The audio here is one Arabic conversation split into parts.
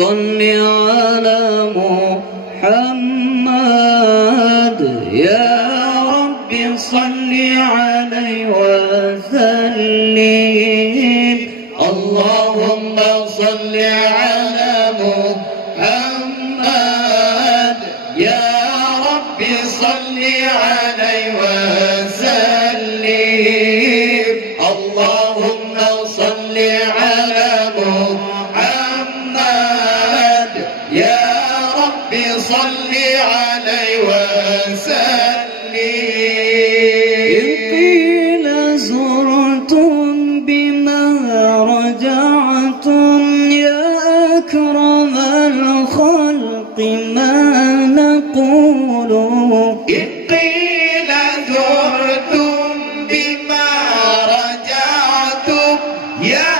صل على محمد يا رب صل عليه وسلم. اللهم صل على محمد يا رب صل عليه وسلم. اللهم صل على محمد يا رب صل عليه وسلم. إن قيل زرتم بما رجعتم يا أكرم الخلق ما نقول. إن قيل زرتم بما رجعتم يا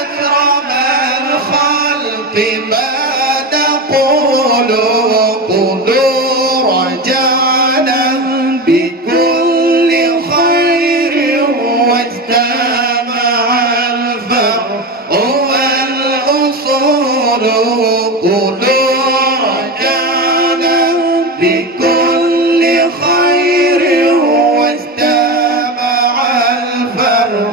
أكرم الخلق ما نقول. قولوا رجعنا بكل خير واجتمع الفرع والأصول. قولوا رجعنا بكل خير واجتمع الفرع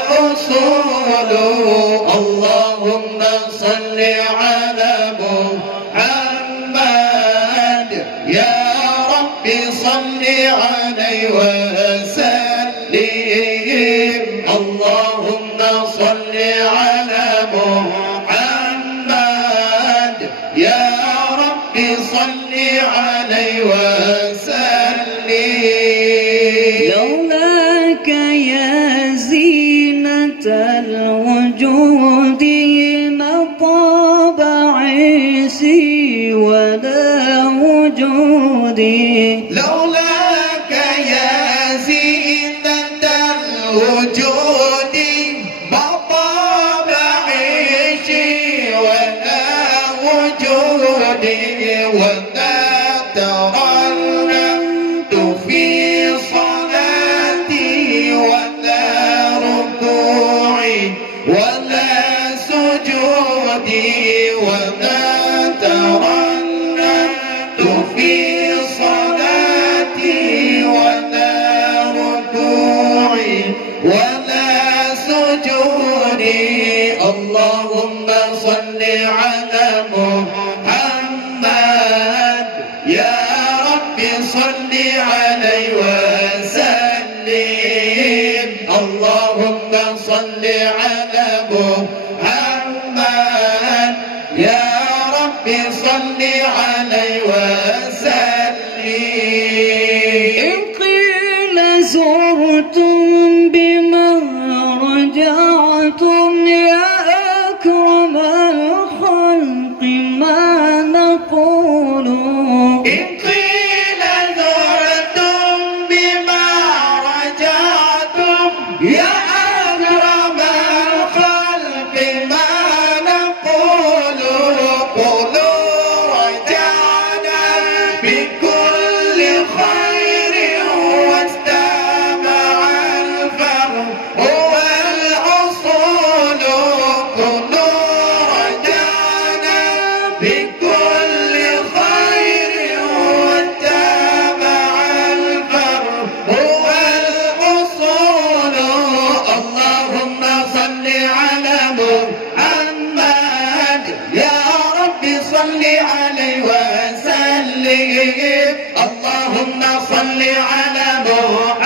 والأصول. اللهم صل على محمد يا رب صل عليه وسلم. اللهم صل على محمد يا رب صل عليه وسلم. لولاك يا زينة الوجود ما طاب عيسي ولا وجودي. لولاك يا زينة الوجود ما طاب عيشي ولا وجودي. ولا ترنمت في صلاتي ولا ركوعي ولا سجودي. ولا ترنمت في صلاتي ولا ركوعي ولا سجودي. اللهم صل على محمد يا رب صل عليه وسلم. اللهم صل على محمد يا رب صل عليه وسلم. إن قيل زرتم بما رجعتم يا أكرم الخلق ما نقول. إن قيل زرتم بما رجعتم يا أكرم الخلق ما نقول. قولوا رجعنا بكل خير واجتمع الفرع والأصول. قولوا رجعنا بكل خير واجتمع الفرع والأصول. اللهم صل على محمد يا رب صل عليه وسلم. اللهم صل على محمد